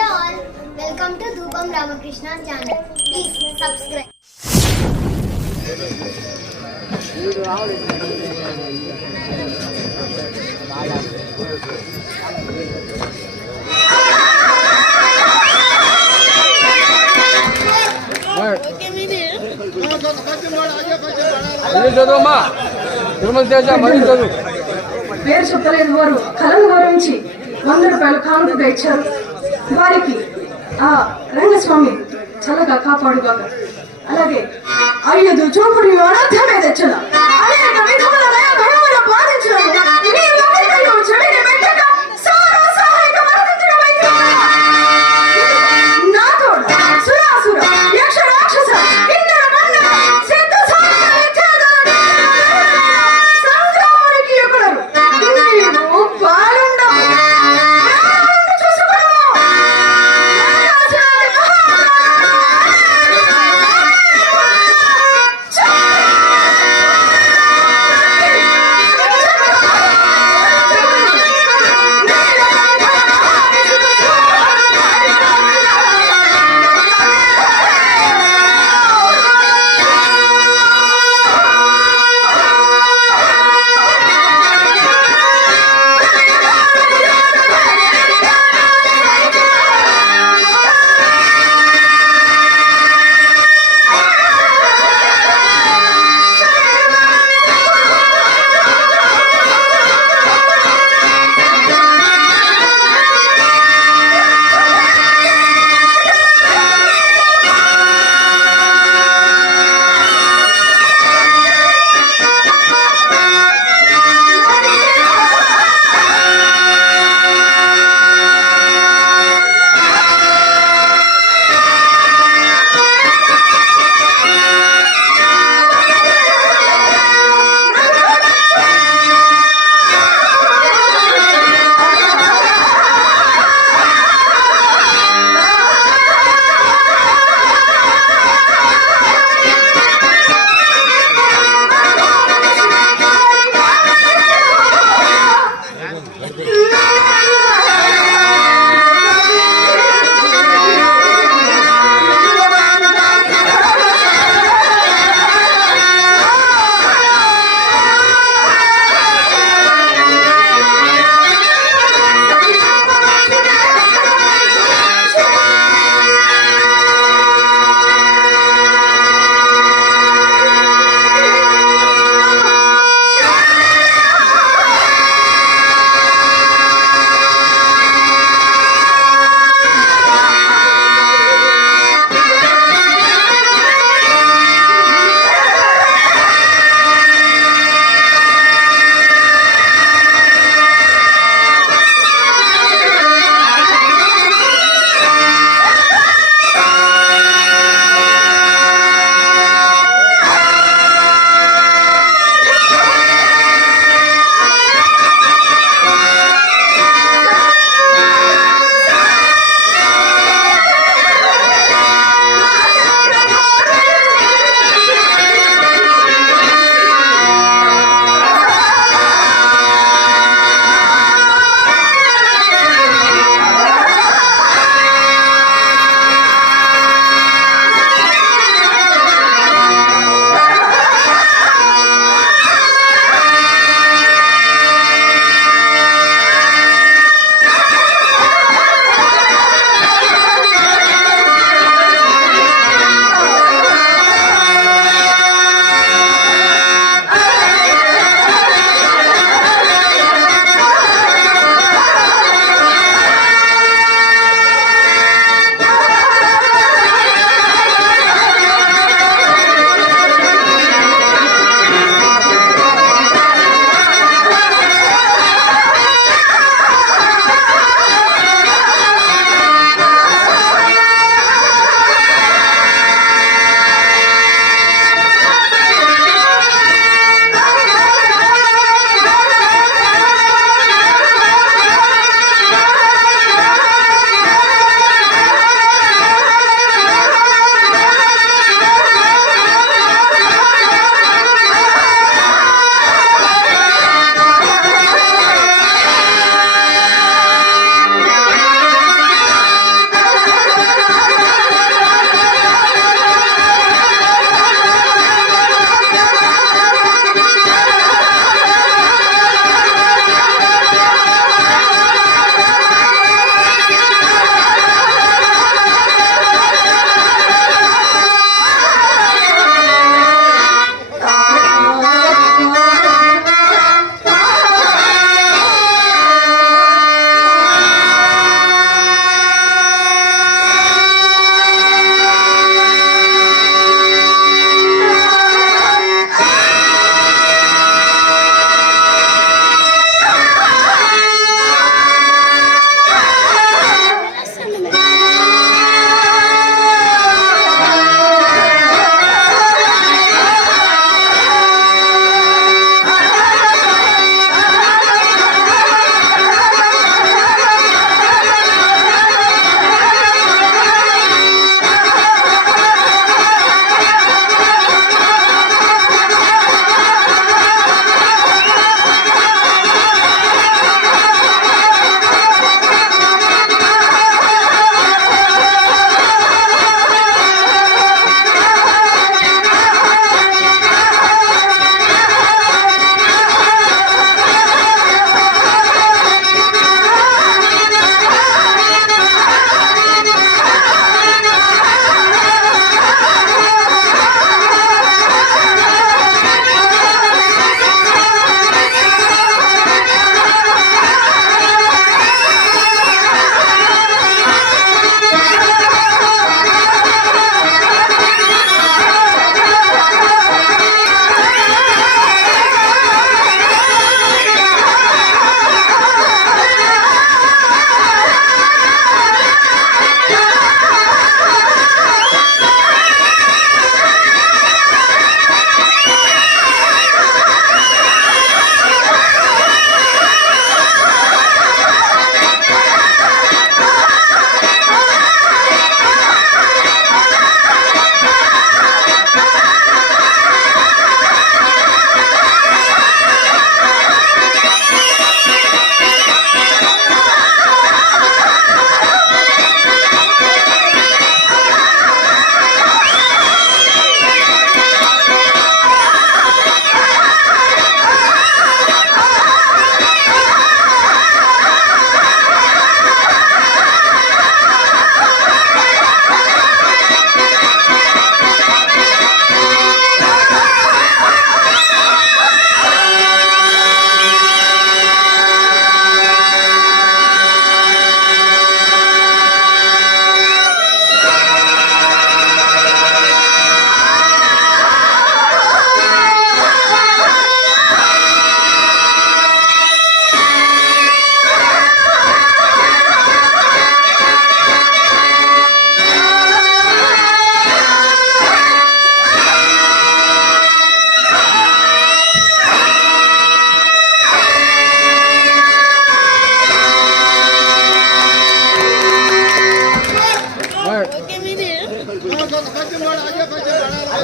Hello all welcome to ధూపం Ramakrishna channel. Please subscribe. మళ్ళీ చదువమ్మా. తిరుమల తేజ మళ్ళీ చదువు. పేరు చెప్పలేదు వారు కళను గౌరవించి వంద రూపాయలు కానుకగా ఇచ్చారు. వారికి. ఆ రంగస్వామి చల్లగా కాపాడుగాక. అలాగే అయ్యదు చూపుడు అనాథమే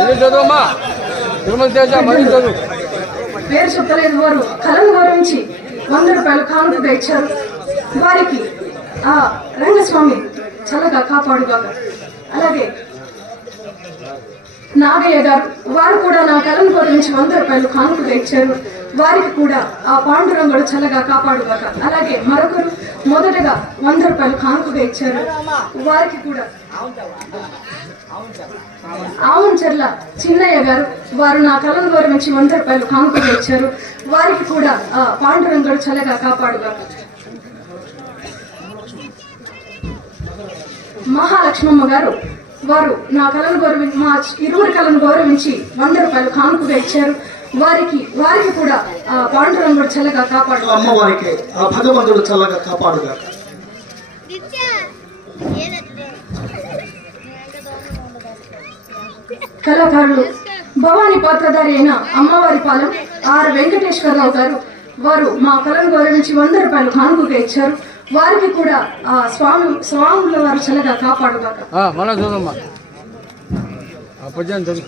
చదువమ్మా. తిరుమల తేజ మళ్ళీ చదువు. పేరు చెప్పలేదు వారు కళను గౌరవించి వంద రూపాయలు కానుకగా ఇచ్చారు వారికి ఆ రంగస్వామి చల్లగా కాపాడుగాక. అలాగే నాగయ్య గారు వారు కూడా నా కలం గౌరవించి వంద రూపాయలు కానుకగా ఇచ్చారు. వారికి కూడా ఆ పాండురంగుడు చల్లగా కాపాడుగాక. అలాగే మరొకరు మొదటగా వంద రూపాయలు కానుకగా ఇచ్చారు. వారికి కూడా ఆవుంచర్ల చిన్నయ్య గారు వారు నా కలం గౌరవించి వంద రూపాయలు కానుకగా ఇచ్చారు. వారికి కూడా ఆ పాండురంగుడు చల్లగా కాపాడుగా మహాలక్ష్మమ్మ గారు వారు నా కళను గౌరవించి మా ఇరువురి కళను గౌరవించి వంద రూపాయలు కానుకగా ఇచ్చారు. వారికి వారికి కూడా ఆ పాండురంగుడు చల్లగా కాపాడు అమ్మవారికి ఆ భగవంతుడు చల్లగా కాపాడుగా కళాకారులు భవానీ పాత్రధారి అయిన అమ్మవారి పాలెం ఆర్ వెంకటేశ్వరరావు గారు వారు మా కళను గౌరవించి వంద రూపాయలు కానుకగా ఇచ్చారు. వారికి కూడా ఆ స్వామి స్వాముల వారు చల్లగా కాపాడుగాక. మన చూద్దాం అప్పటి చదువు.